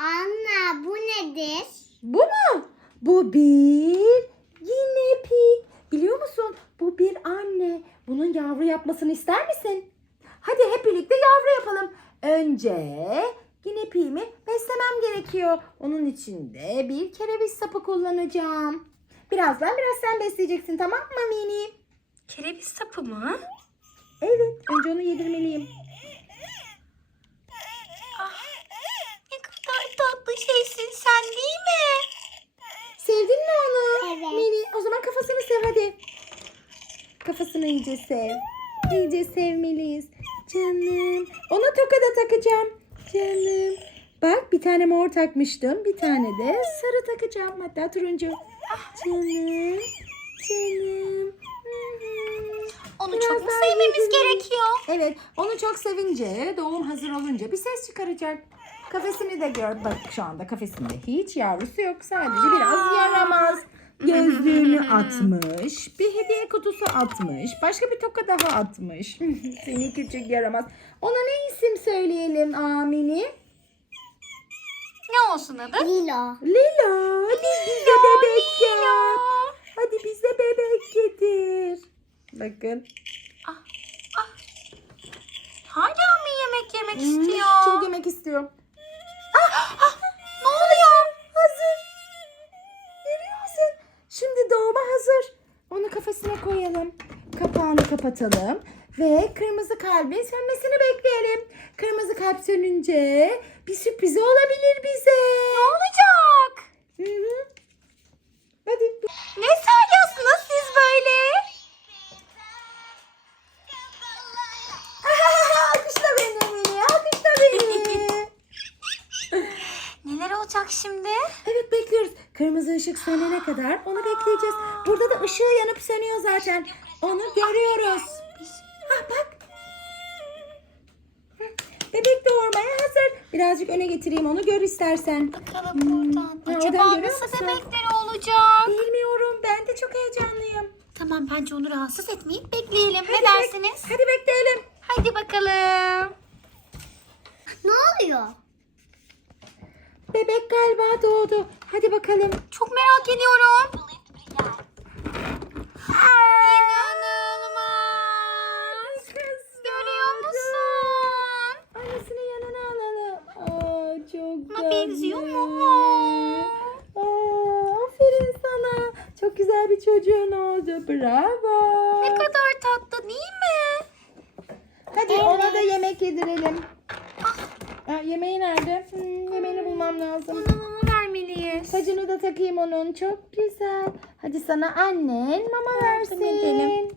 Anne bu nedir? Bu mu? Bu bir yine pig. Biliyor musun? Bu bir anne. Bunun yavru yapmasını ister misin? Hadi hep birlikte yavru yapalım. Önce yine piğimi beslemem gerekiyor. Onun için de bir kereviz sapı kullanacağım. Birazdan biraz sen besleyeceksin tamam mı Mini? Kereviz sapı mı? Evet. Önce onu yedirmeliyim. Ne kadar tatlı şeysin sen değil mi? Sevdin mi onu? Evet. Zaman kafasını sev hadi. Kafasını iyice sev. İyice sevmeliyiz. Canım. Ona toka da takacağım. Canım. Bak bir tane mor takmıştım. Bir tane de sarı takacağım. Hatta turuncu. Canım. Canım. Onu Biraz çok mu daha sevmemiz gerekiyor? Evet, onu çok sevince, doğum hazır olunca bir ses çıkaracak. Kafesini de gör. Bak şu anda kafesinde hiç yavrusu yok. Sadece biraz yaramaz. Gözlüğünü atmış. Bir hediye kutusu atmış. Başka bir toka daha atmış. Seni küçük yaramaz. Ona ne isim söyleyelim Amini? Ne olsun adı? Lilo. Lila. Hadi bize bebek yap. Hadi bize bebek getir. Bakın. Hala mı yemek yemek Hmm, istiyor? Çok yemek istiyor. Kafesine koyalım. Kapağını kapatalım. Ve kırmızı kalbin sönmesini bekleyelim. Kırmızı kalp sönünce bir sürprizi olabilir bize. Ne olacak? Hı hı. Neler olacak şimdi? evet bekliyoruz. Kırmızı ışık sönene kadar onu bekleyeceğiz. Burada da ışığı yanıp sönüyor zaten. Onu görüyoruz. Ha bak. Bebek doğurmaya hazır. Birazcık öne getireyim onu gör istersen. Bakalım buradan. Oradan Acaba nasıl bebekleri olacak? Bilmiyorum ben de çok heyecanlıyım. Tamam bence onu rahatsız etmeyip bekleyelim. Hadi ne bek- dersiniz? Hadi bekleyelim. Hadi bakalım. Ne oluyor? Bebek galiba doğdu. Hadi bakalım. Çok merak ediyorum. İnanılmaz. Görüyor musun? Annesini yanına alalım. Aa, çok Buna benziyor mu? Aa, aferin sana. Çok güzel bir çocuğun oldu. Bravo. Ne kadar tatlı değil mi? Hadi ona da yemek yedirelim. Aa, yemeği nerede? Hmm, yemeğini bulmam lazım. Ona mama vermeliyiz. Tacını da takayım onun. Çok güzel. Hadi sana annen mama versin. edelim.